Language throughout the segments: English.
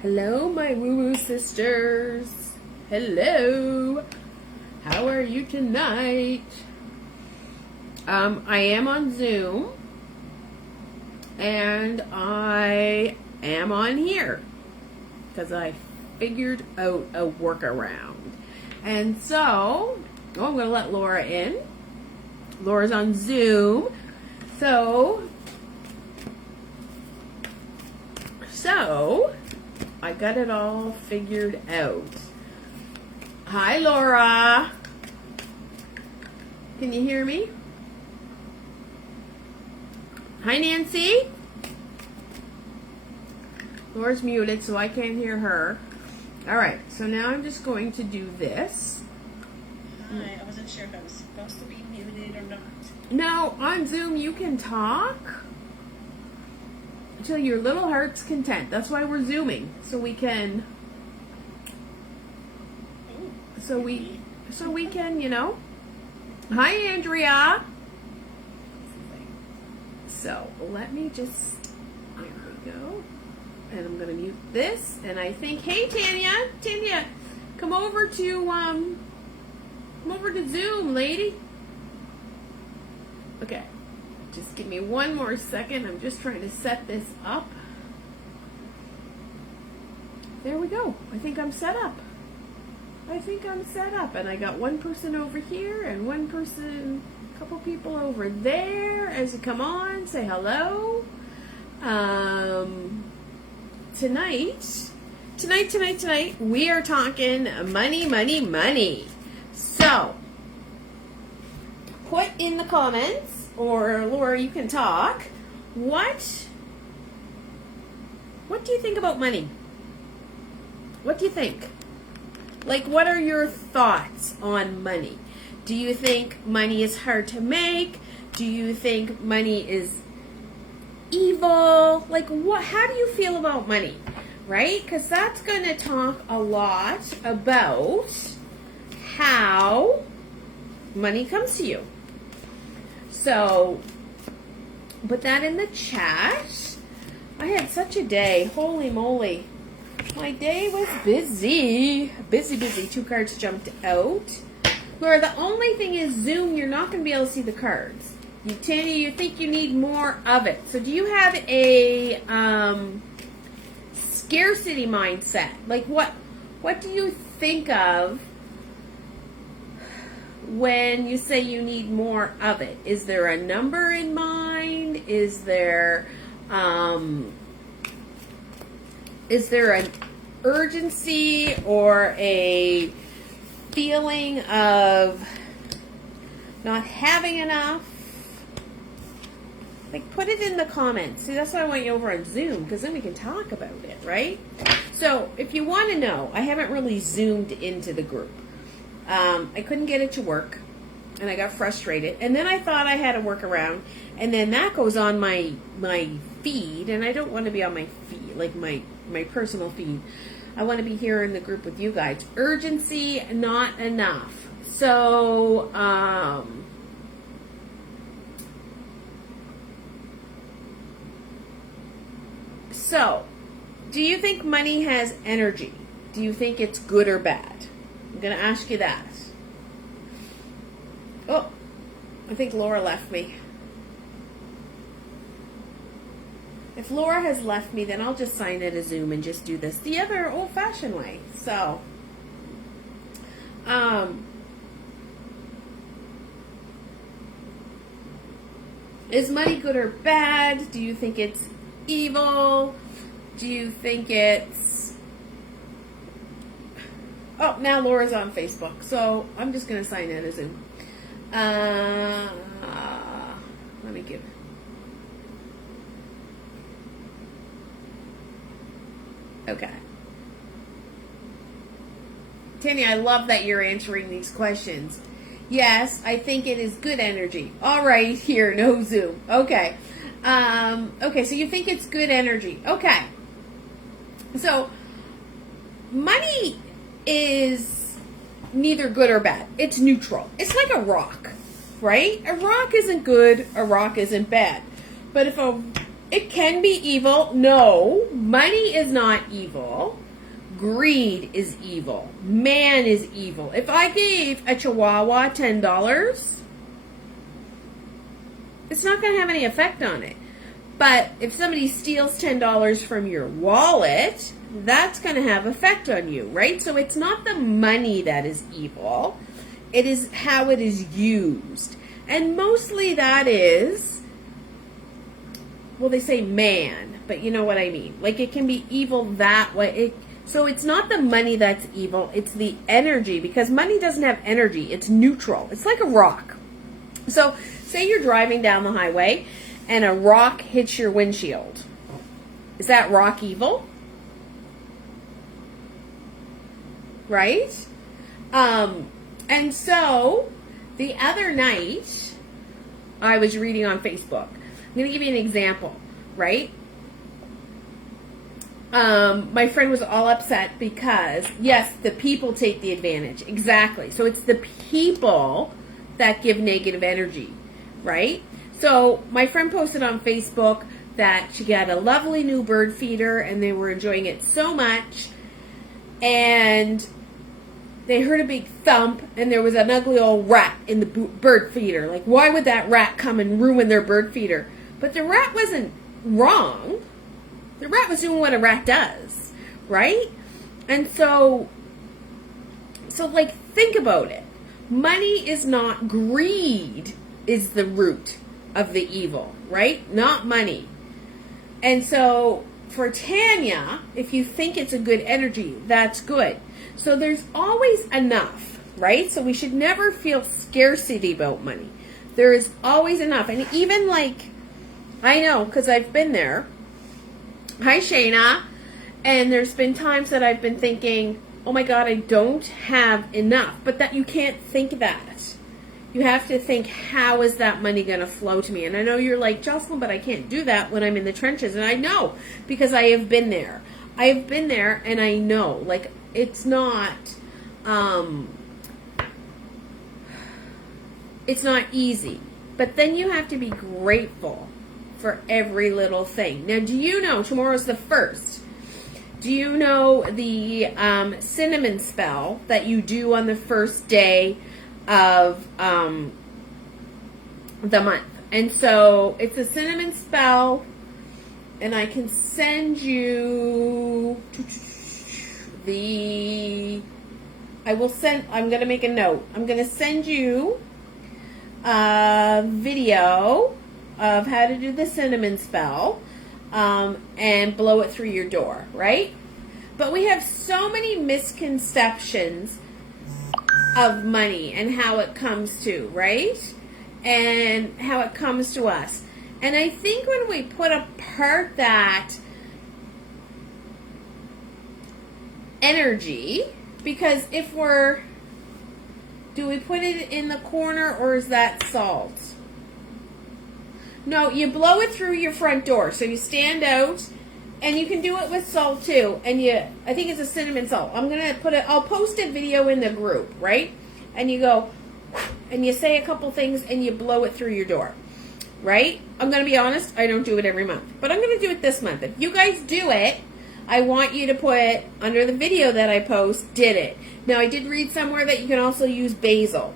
Hello, my woo-woo sisters. Hello. How are you tonight? I am on Zoom, and I am on here because I figured out a workaround. And so, I'm going to let Laura in. Laura's on Zoom. So, I got it all figured out. Hi, Laura. Can you hear me? Hi, Nancy. Laura's muted, so I can't hear her. All right, so now I'm just going to do this. Hi, I wasn't sure if I was supposed to be muted or not. Now, on Zoom, you can talk till your little heart's content. That's why we're Zooming, so we can, so we can, you know. Hi, Andrea. So let me just, there we go. And I'm gonna mute this. And I think, hey, Tanya, come over to Zoom, lady. Okay. Just give me one more second. I'm just trying to set this up. There we go. I think I'm set up. And I got one person over here and one person, a couple people over there. As you come on, say hello. Tonight, we are talking money. So, put in the comments, or Laura, you can talk. What do you think about money? What do you think? Like, what are your thoughts on money? Do you think money is hard to make? Do you think money is evil? Like, how do you feel about money? Right? Because that's going to talk a lot about how money comes to you. So, put that in the chat. I had such a day. Holy moly. My day was busy. Busy. 2 cards jumped out. Laura, the only thing is Zoom, you're not going to be able to see the cards. Tanya, you think you need more of it. So do you have a scarcity mindset? Like, what do you think of when you say you need more of it? Is there a number in mind? Is there an urgency or a feeling of not having enough? Like, put it in the comments. See, that's why I want you over on Zoom, because then we can talk about it, right? So, if you want to know, I haven't really zoomed into the group. I couldn't get it to work, and I got frustrated. And then I thought I had a workaround, and then that goes on my feed, and I don't want to be on my feed, like my personal feed. I want to be here in the group with you guys. Urgency, not enough. So, do you think money has energy? Do you think it's good or bad? I'm going to ask you that. Oh, I think Laura left me. If Laura has left me, then I'll just sign in a Zoom and just do this the other old-fashioned way. So, is money good or bad? Do you think it's evil? Do you think it's... Oh, now Laura's on Facebook, so I'm just going to sign in a Zoom. Let me give... Okay. Tanya, I love that you're answering these questions. Yes, I think it is good energy. All right, here, no Zoom. Okay. Okay, so you think it's good energy. Okay. So, money is neither good or bad. It's neutral. It's like a rock, right? A rock isn't good, a rock isn't bad. But if a it can be evil. No, money is not evil. Greed is evil. Man is evil. If I gave a Chihuahua $10, it's not going to have any effect on it. But if somebody steals $10 from your wallet, that's going to have effect on you, right? So it's not the money that is evil. It is how it is used. And mostly that is, well, they say man, but you know what I mean. Like, it can be evil that way. So it's not the money that's evil. It's the energy, because money doesn't have energy. It's neutral. It's like a rock. So say you're driving down the highway and a rock hits your windshield. Is that rock evil? Right? And so the other night I was reading on Facebook. I'm going to give you an example, right? My friend was all upset because, yes, the people take the advantage. Exactly. So it's the people that give negative energy, right? So my friend posted on Facebook that she got a lovely new bird feeder and they were enjoying it so much. And they heard a big thump and there was an ugly old rat in the bird feeder. Like, why would that rat come and ruin their bird feeder? But the rat wasn't wrong. The rat was doing what a rat does, right? And so like, think about it. Money is not greed, is the root of the evil, right? Not money. And so for Tanya, if you think it's a good energy, that's good. So there's always enough, right? So we should never feel scarcity about money. There is always enough. And even like, I know, because I've been there. Hi, Shayna. And there's been times that I've been thinking, oh my God, I don't have enough. But that you can't think that. You have to think, how is that money going to flow to me? And I know you're like, Jocelyn, but I can't do that when I'm in the trenches. And I know, because I have been there. I have been there and I know. Like, it's not easy. But then you have to be grateful for every little thing. Now, do you know, tomorrow's the 1st. Do you know the cinnamon spell that you do on the first day of the month? And so it's a cinnamon spell, and I can send you I'm going to make a note. I'm going to send you a video of how to do the cinnamon spell and blow it through your door, right? But we have so many misconceptions of money and how it comes to, right? And how it comes to us. And I think when we put apart that energy, because do we put it in the corner or is that salt? No, you blow it through your front door. So you stand out, and you can do it with salt too. And I think it's a cinnamon salt. I'll post a video in the group, right? And you go, and you say a couple things, and you blow it through your door, right? I'm going to be honest, I don't do it every month. But I'm going to do it this month. If you guys do it, I want you to put under the video that I post, did it. Now, I did read somewhere that you can also use basil.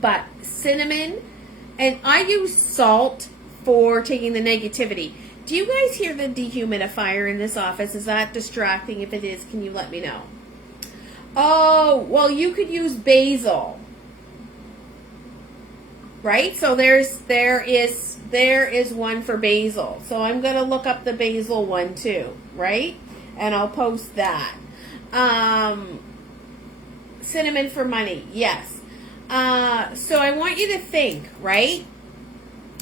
But cinnamon, and I use salt for taking the negativity. Do you guys hear the dehumidifier in this office? Is that distracting? If it is, can you let me know? Oh, well, you could use basil. Right? So there is one for basil. So I'm going to look up the basil one too, right? And I'll post that. Cinnamon for money. Yes. So I want you to think, right?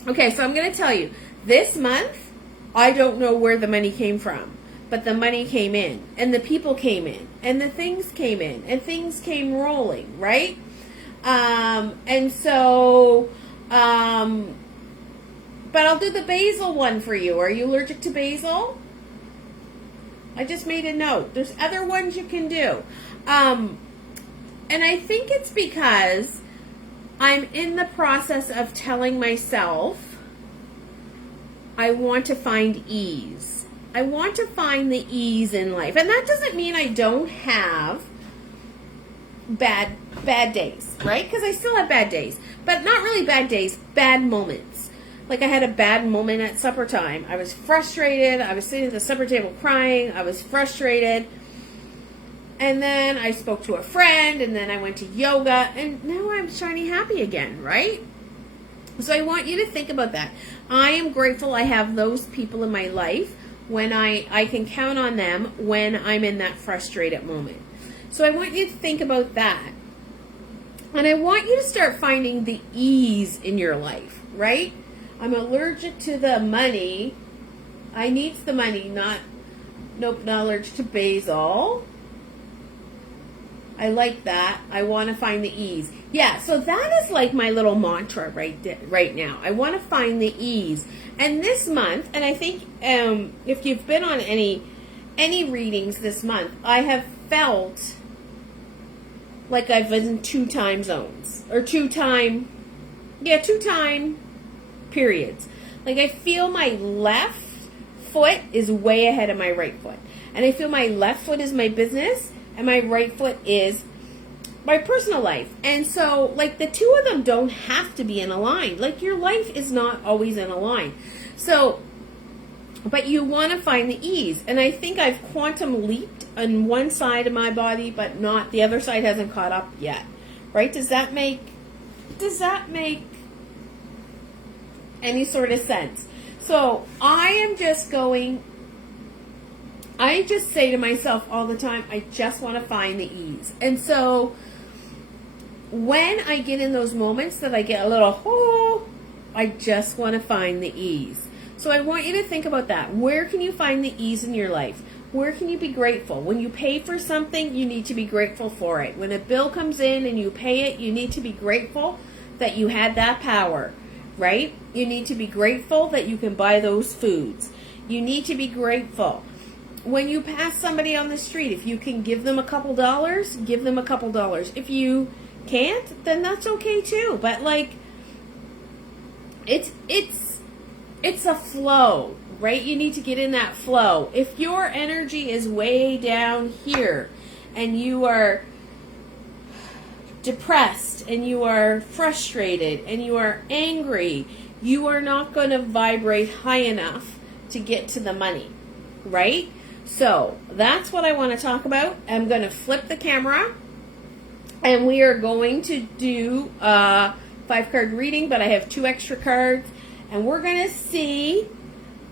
Okay, so I'm going to tell you. This month, I don't know where the money came from. But the money came in. And the people came in. And the things came in. And things came rolling, right? And so, but I'll do the basil one for you. Are you allergic to basil? I just made a note. There's other ones you can do. And I think it's because I'm in the process of telling myself I want to find ease. I want to find the ease in life. And that doesn't mean I don't have bad days, right? Because I still have bad days. But not really bad days, bad moments. Like I had a bad moment at supper time. I was frustrated. I was sitting at the supper table crying. I was frustrated. And then I spoke to a friend, and then I went to yoga, and now I'm shiny happy again, right? So I want you to think about that. I am grateful I have those people in my life when I can count on them when I'm in that frustrated moment. So I want you to think about that. And I want you to start finding the ease in your life, right? I'm allergic to the money. I need the money, not allergic to basil. I like that. I want to find the ease. Yeah, so that is like my little mantra right now. I want to find the ease. And this month, and I think if you've been on any readings this month, I have felt like I've been in 2 time zones. Or 2 time periods. Like I feel my left foot is way ahead of my right foot. And I feel my left foot is my business, and my right foot is my personal life. And so, like, the 2 of them don't have to be in a line. Like, your life is not always in a line. So, but you want to find the ease. And I think I've quantum leaped on one side of my body, but not, the other side hasn't caught up yet. Right? Does that make any sort of sense? So, I just say to myself all the time, I just want to find the ease. And so when I get in those moments that I get a little, I just want to find the ease. So I want you to think about that. Where can you find the ease in your life? Where can you be grateful? When you pay for something, you need to be grateful for it. When a bill comes in and you pay it, you need to be grateful that you had that power, right? You need to be grateful that you can buy those foods. You need to be grateful. When you pass somebody on the street, if you can give them a couple dollars, give them a couple dollars. If you can't, then that's okay too. But like, it's a flow, right? You need to get in that flow. If your energy is way down here and you are depressed and you are frustrated and you are angry, you are not going to vibrate high enough to get to the money, right? So that's what I want to talk about. I'm going to flip the camera and we are going to do a 5-card reading, but I have 2 extra cards and we're going to see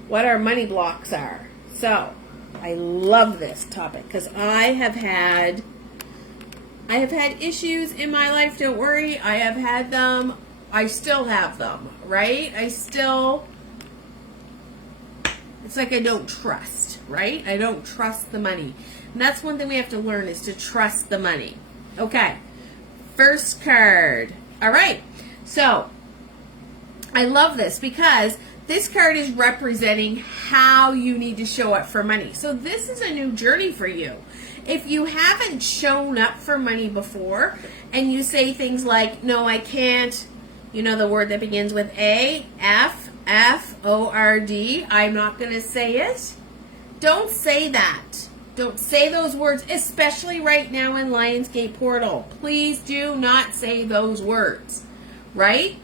what our money blocks are. So I love this topic because I have had issues in my life. Don't worry. I have had them. I still have them, right? It's like I don't trust, right? I don't trust the money. And that's one thing we have to learn is to trust the money. Okay. First card. All right. So, I love this because this card is representing how you need to show up for money. So, this is a new journey for you. If you haven't shown up for money before and you say things like, no, I can't, you know the word that begins with A, F-O-R-D. I'm not going to say it. Don't say that. Don't say those words, especially right now in Lionsgate Portal. Please do not say those words, right?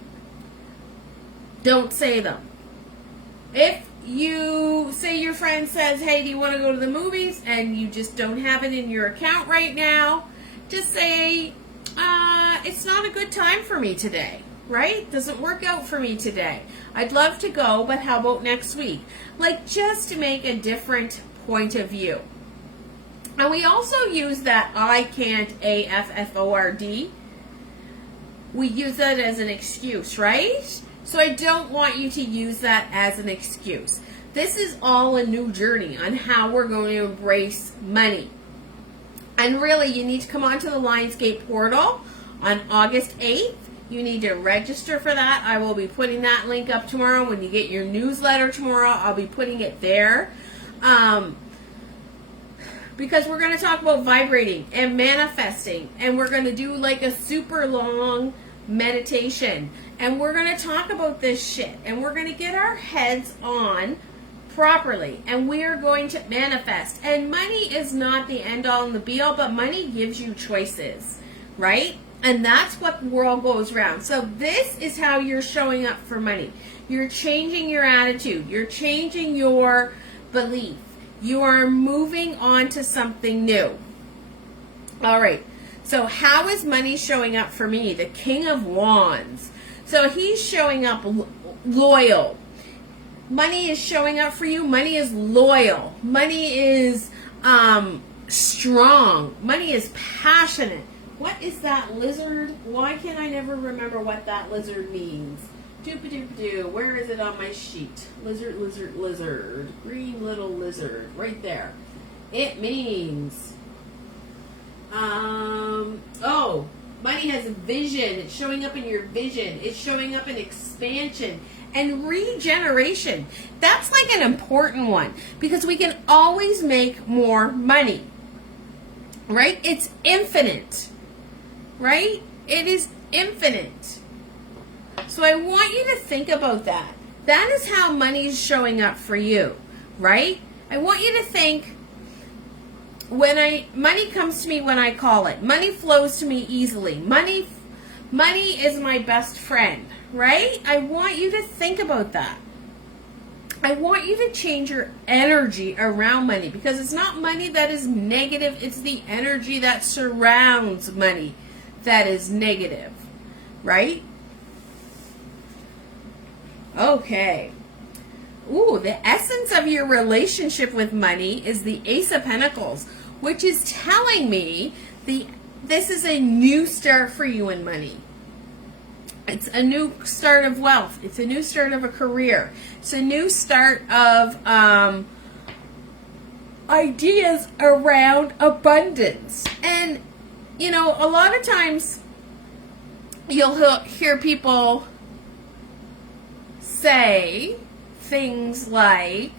Don't say them. If you say your friend says, hey, do you want to go to the movies? And you just don't have it in your account right now, just say, it's not a good time for me today. Right? Doesn't work out for me today. I'd love to go, but how about next week? Like, just to make a different point of view. And we also use that I can't, A-F-F-O-R-D. We use that as an excuse, right? So I don't want you to use that as an excuse. This is all a new journey on how we're going to embrace money. And really, you need to come onto the Lionsgate Portal on August 8th. You need to register for that. I will be putting that link up tomorrow. When you get your newsletter tomorrow, I'll be putting it there. Because we're going to talk about vibrating and manifesting. And we're going to do like a super long meditation. And we're going to talk about this shit. And we're going to get our heads on properly. And we are going to manifest. And money is not the end all and the be all, but money gives you choices, right? And that's what the world goes around. So this is how you're showing up for money. You're changing your attitude. You're changing your belief. You are moving on to something new. All right. So how is money showing up for me? The King of Wands. So he's showing up loyal. Money is showing up for you. Money is loyal. Money is strong. Money is passionate. What is that lizard? Why can I never remember what that lizard means? Doop-a-doop-a-doo. Where is it on my sheet? Lizard, lizard, lizard. Green little lizard. Right there. It means... money has a vision. It's showing up in your vision. It's showing up in expansion and regeneration. That's like an important one because we can always make more money, right? It's infinite, right? It is infinite. So I want you to think about that. That is how money is showing up for you, right? I want you to think, money comes to me when I call it. Money flows to me easily. Money is my best friend, right? I want you to think about that. I want you to change your energy around money because it's not money that is negative. It's the energy that surrounds money that is negative, right? Okay. Ooh, the essence of your relationship with money is the Ace of Pentacles, which is telling me this is a new start for you in money. It's a new start of wealth. It's a new start of a career. It's a new start of ideas around abundance. And, you know, a lot of times you'll hear people say things like,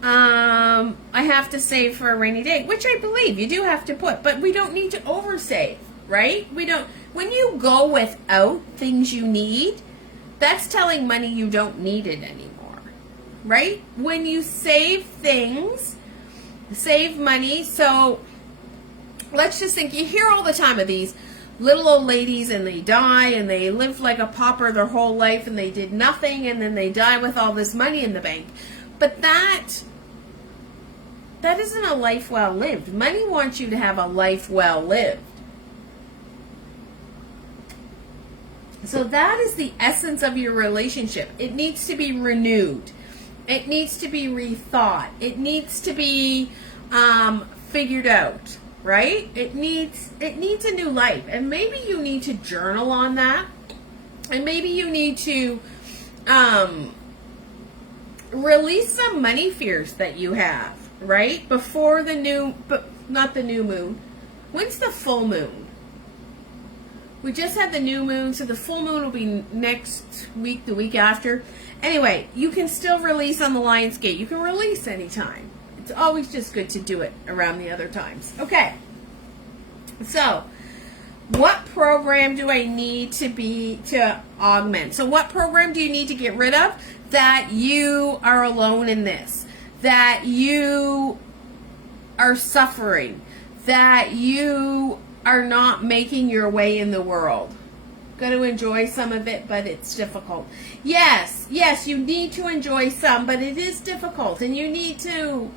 I have to save for a rainy day, which I believe you do have to put, but we don't need to oversave, right? When you go without things you need, that's telling money you don't need it anymore, right? When you save things, save money, so let's just think, you hear all the time of these little old ladies and they die and they lived like a pauper their whole life and they did nothing and then they die with all this money in the bank. But that isn't a life well lived. Money wants you to have a life well lived. So that is the essence of your relationship. It needs to be renewed. It needs to be rethought. It needs to be figured out. Right? It needs a new life. And maybe you need to journal on that. And maybe you need to release some money fears that you have, right? Before not the new moon. When's the full moon? We just had the new moon, so the full moon will be next week, the week after. Anyway, you can still release on the Lion's Gate. You can release anytime. It's always just good to do it around the other times. Okay. So, what program do I need to augment? So, what program do you need to get rid of? That you are alone in this. That you are suffering. That you are not making your way in the world. Going to enjoy some of it, but it's difficult. Yes, you need to enjoy some, but it is difficult. And you need to...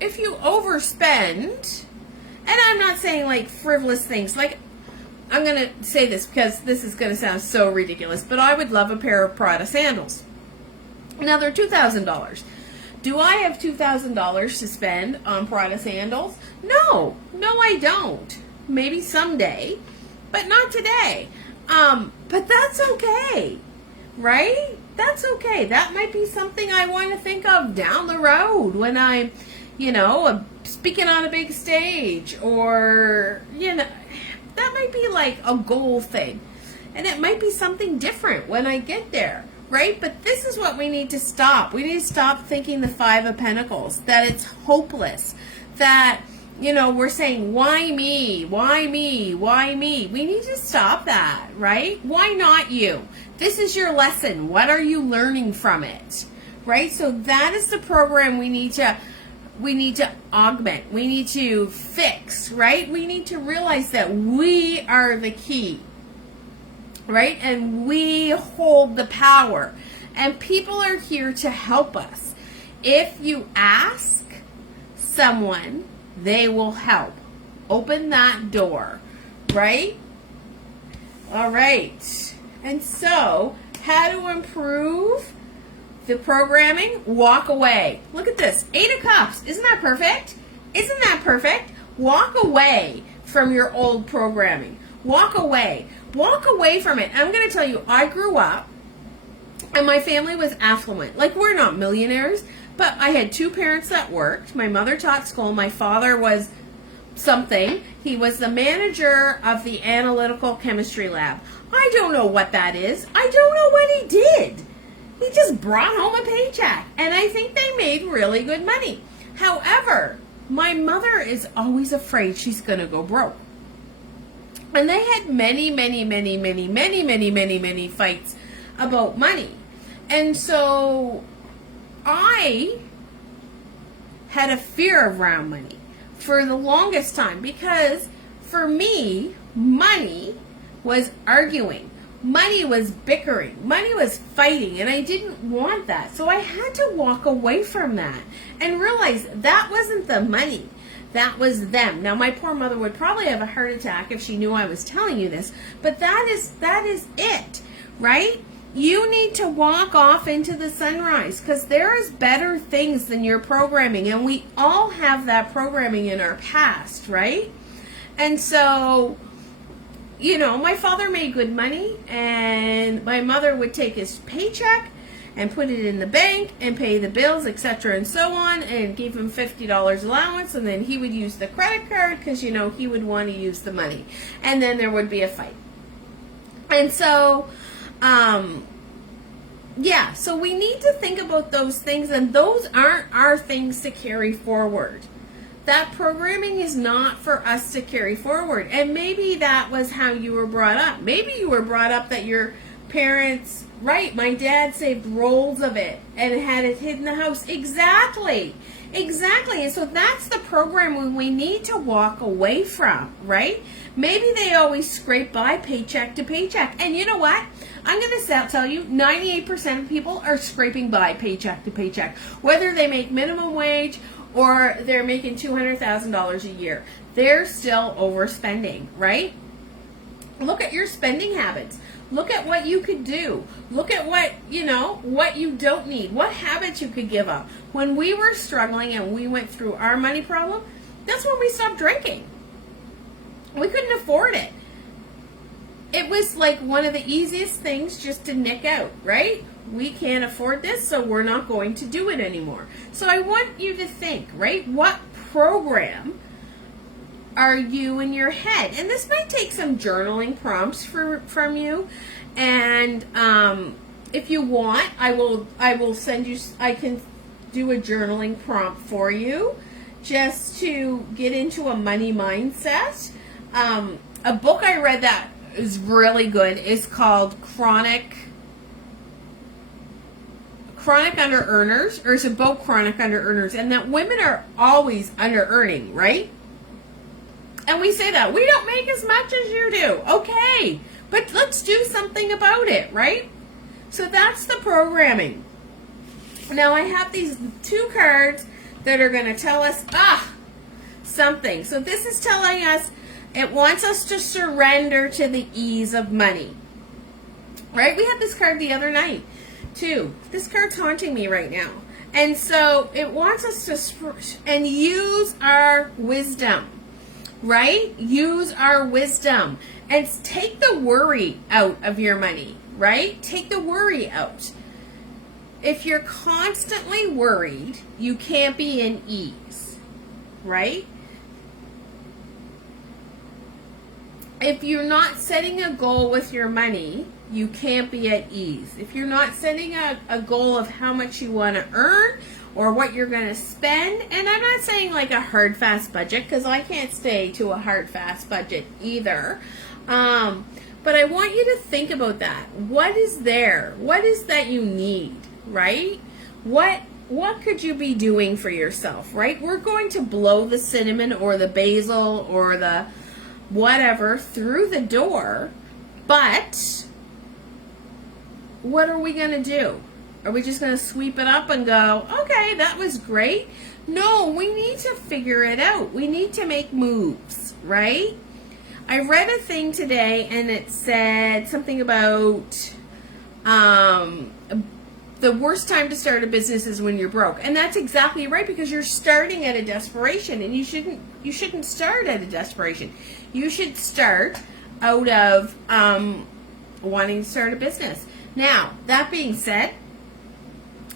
If you overspend, and I'm not saying like frivolous things, like I'm going to say this because this is going to sound so ridiculous, but I would love a pair of Prada sandals. Now they're $2,000. Do I have $2,000 to spend on Prada sandals? No, I don't. Maybe someday, but not today. But that's okay, right? That's okay. That might be something I want to think of down the road when I'm, speaking on a big stage, or, that might be like a goal thing. And it might be something different when I get there, right? But this is what we need to stop. We need to stop thinking the Five of Pentacles, that it's hopeless, that we're saying, why me? Why me? Why me? We need to stop that, right? Why not you? This is your lesson. What are you learning from it? Right? So that is the program we need to augment. We need to fix, right? We need to realize that we are the key, right? And we hold the power. And people are here to help us. If you ask someone, they will help. Open that door, right? All right. And so, how to improve the programming? Walk away. Look at this. 8 of Cups. Isn't that perfect? Isn't that perfect? Walk away from your old programming. Walk away. Walk away from it. I'm going to tell you, I grew up and my family was affluent. Like, we're not millionaires, but I had 2 parents that worked. My mother taught school. My father was something. He was the manager of the analytical chemistry lab. I don't know what that is. I don't know what he did. He just brought home a paycheck. And I think they made really good money. However, my mother is always afraid she's going to go broke. And they had many fights about money. And so I had a fear around money for the longest time, because for me, money was arguing. Money was bickering. Money was fighting, and I didn't want that. So I had to walk away from that and realize that wasn't the money. That was them. Now, my poor mother would probably have a heart attack if she knew I was telling you this, but that is it, right? You need to walk off into the sunrise, because there is better things than your programming, and we all have that programming in our past, right? And so, my father made good money, and my mother would take his paycheck and put it in the bank and pay the bills, etc. and so on, and gave him $50 allowance, and then he would use the credit card because, he would want to use the money. And then there would be a fight. And so, so we need to think about those things, and those aren't our things to carry forward. That programming is not for us to carry forward. And maybe that was how you were brought up. Maybe you were brought up that your parents, right, my dad saved rolls of it and had it hid in the house. Exactly. And so that's the program we need to walk away from, right? Maybe they always scrape by paycheck to paycheck. And you know what? I'm going to tell you, 98% of people are scraping by paycheck to paycheck. Whether they make minimum wage or they're making $200,000 a year, they're still overspending, right? Look at your spending habits. Look at what you could do. Look at what you don't need. What habits you could give up. When we were struggling and we went through our money problem, that's when we stopped drinking. We couldn't afford it. It was like one of the easiest things just to nick out, right? We can't afford this, so we're not going to do it anymore. So I want you to think, right? What program are you in your head? And this might take some journaling prompts from you. And if you want, I will send you. I can do a journaling prompt for you, just to get into a money mindset. A book I read that is really good is called Chronic Under Earners, or it's about chronic under earners, and that women are always under earning, right? And we say that we don't make as much as you do. Okay, but let's do something about it, right? So that's the programming. Now I have these 2 cards that are going to tell us something. So this is telling us it wants us to surrender to the ease of money. Right? We had this card the other night too. This card's haunting me right now. And so it wants us to use our wisdom. Right? Use our wisdom and take the worry out of your money, right? Take the worry out. If you're constantly worried, you can't be in ease, right? If you're not setting a goal with your money, you can't be at ease. If you're not setting a goal of how much you want to earn or what you're going to spend. And I'm not saying like a hard, fast budget, because I can't stay to a hard, fast budget either. But I want you to think about that. What is there? What is that you need, right? What could you be doing for yourself, right? We're going to blow the cinnamon or the basil or the whatever through the door, but what are we going to do? Are we just going to sweep it up and go, okay, that was great? No, we need to figure it out. We need to make moves, right? I read a thing today and it said something about the worst time to start a business is when you're broke. And that's exactly right, because you're starting at a desperation, and you shouldn't start at a desperation. You should start out of wanting to start a business. Now, that being said,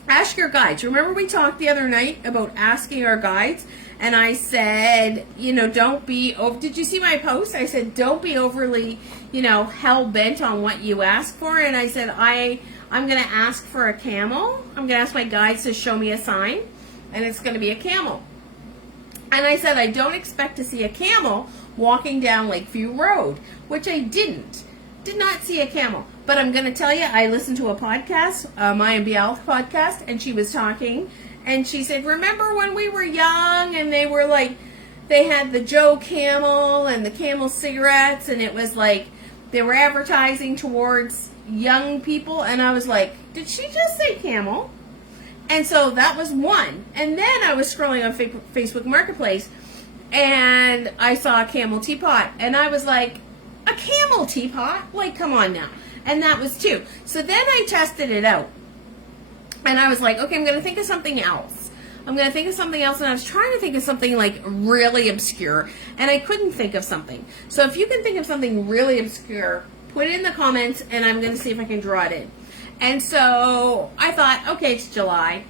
ask your guides. Remember we talked the other night about asking our guides, and I said, don't be over. Did you see my post? I said, don't be overly, hell bent on what you ask for. And I said, I'm going to ask for a camel. I'm going to ask my guides to show me a sign, and it's going to be a camel. And I said, I don't expect to see a camel walking down Lakeview Road, which I didn't. Did not see a camel. But I'm going to tell you, I listened to a podcast, Maya Bial's podcast, and she was talking, and she said, remember when we were young, and they were like, they had the Joe Camel and the Camel cigarettes, and it was like, they were advertising towards young people, and I was like, did she just say camel? And so that was one. And then I was scrolling on Facebook Marketplace, and I saw a camel teapot, and I was like, a camel teapot? Like, come on now. And that was two. So then I tested it out, and I was like, okay, I'm going to think of something else. And I was trying to think of something like really obscure, and I couldn't think of something. So if you can think of something really obscure, put it in the comments, and I'm going to see if I can draw it in. And so I thought, okay, it's July.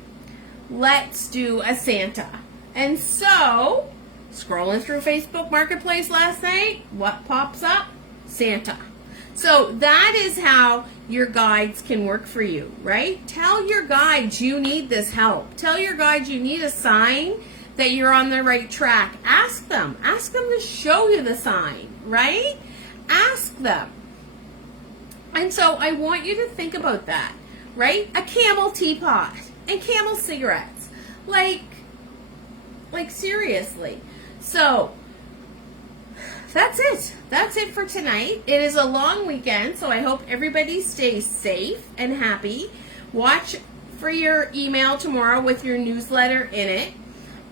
Let's do a Santa. And so, scrolling through Facebook Marketplace last night, what pops up? Santa. So that is how your guides can work for you, right? Tell your guides you need this help. Tell your guides you need a sign that you're on the right track. Ask them. Ask them to show you the sign, right? Ask them. And so I want you to think about that, right? A camel teapot and camel cigarettes. Like seriously. So that's it. That's it for tonight. It is a long weekend, so I hope everybody stays safe and happy. Watch for your email tomorrow with your newsletter in it.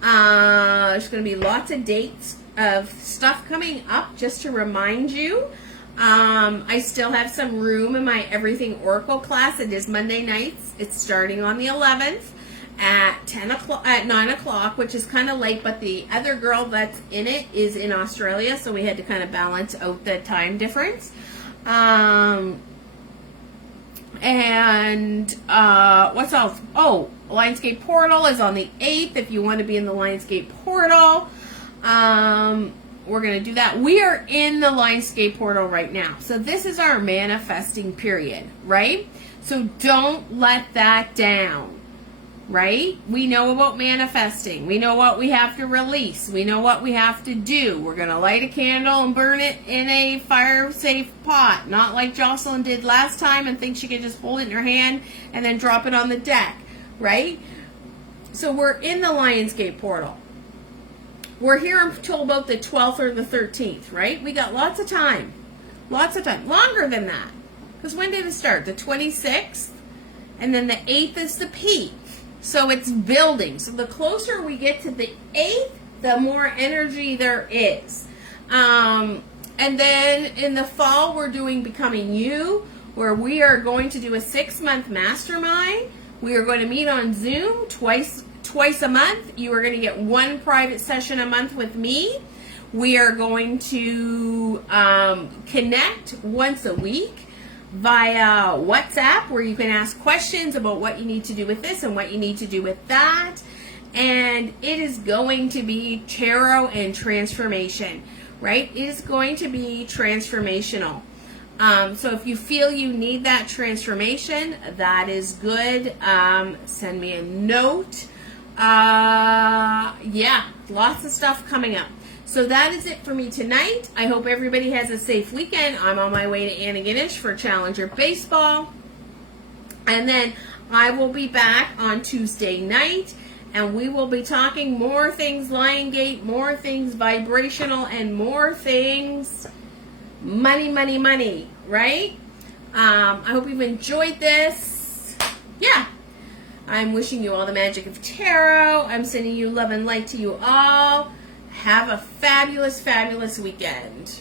There's going to be lots of dates of stuff coming up just to remind you. I still have some room in my Everything Oracle class. It is Monday nights. It's starting on the 11th at 9 o'clock, which is kind of late, but the other girl that's in it is in Australia, so we had to kind of balance out the time difference. What's else? Oh, Lionsgate Portal is on the 8th if you want to be in the Lionsgate Portal. We're going to do that. We are in the Lionsgate Portal right now. So this is our manifesting period, right? So don't let that down, right? We know about manifesting. We know what we have to release. We know what we have to do. We're going to light a candle and burn it in a fire-safe pot, not like Jocelyn did last time and think she could just hold it in her hand and then drop it on the deck, right? So we're in the Lionsgate Portal. We're here until about the 12th or the 13th, right? We got lots of time. Lots of time. Longer than that. Because when did it start? The 26th? And then the 8th is the peak. So it's building. So the closer we get to the 8th, the more energy there is. And then in the fall, we're doing Becoming You, where we are going to do a 6-month mastermind. We are going to meet on Zoom twice a month. You are going to get one private session a month with me. We are going to connect once a week via WhatsApp, where you can ask questions about what you need to do with this and what you need to do with that. And it is going to be tarot and transformation, right? It is going to be transformational. So if you feel you need that transformation, that is good. Send me a note. Yeah, lots of stuff coming up. So that is it for me tonight. I hope everybody has a safe weekend. I'm on my way to Antigonish for Challenger Baseball. And then I will be back on Tuesday night, and we will be talking more things Lion Gate, more things vibrational, and more things money, right? I hope you've enjoyed this. Yeah. I'm wishing you all the magic of tarot. I'm sending you love and light to you all. Have a fabulous, fabulous weekend.